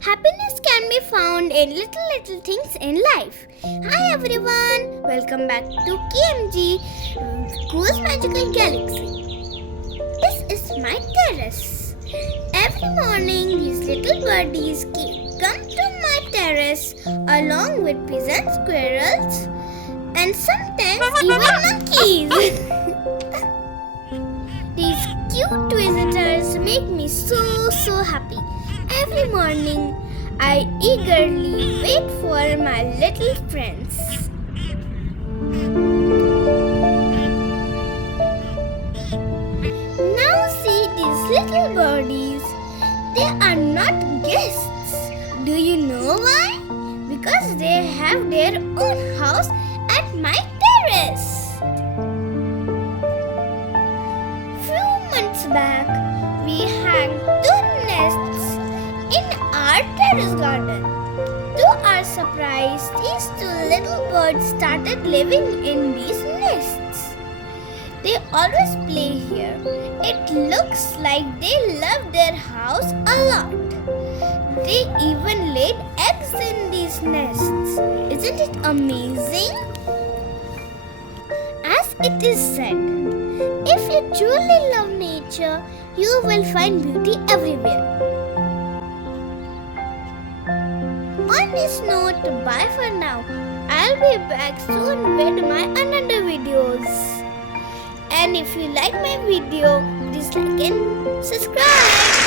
Happiness can be found in little things in life. Hi everyone, welcome back to KMG, Cool's Magical Galaxy. This is my terrace. Every morning these little birdies come to my terrace along with pigs and squirrels and sometimes even monkeys. These cute visitors make me so happy. Every morning, I eagerly wait for my little friends. Now see these little birdies. They are not guests. Do you know why? Because they have their own house at my terrace. Few months back, we had two nests in our terrace garden. To our surprise, these two little birds started living in these nests. They always play here. It looks like they love their house a lot. They even laid eggs in these nests. Isn't it amazing? As it is said, if you truly love nature, you will find beauty everywhere. On this note, bye for now. I'll be back soon with my another videos. And if you like my video, please like and subscribe.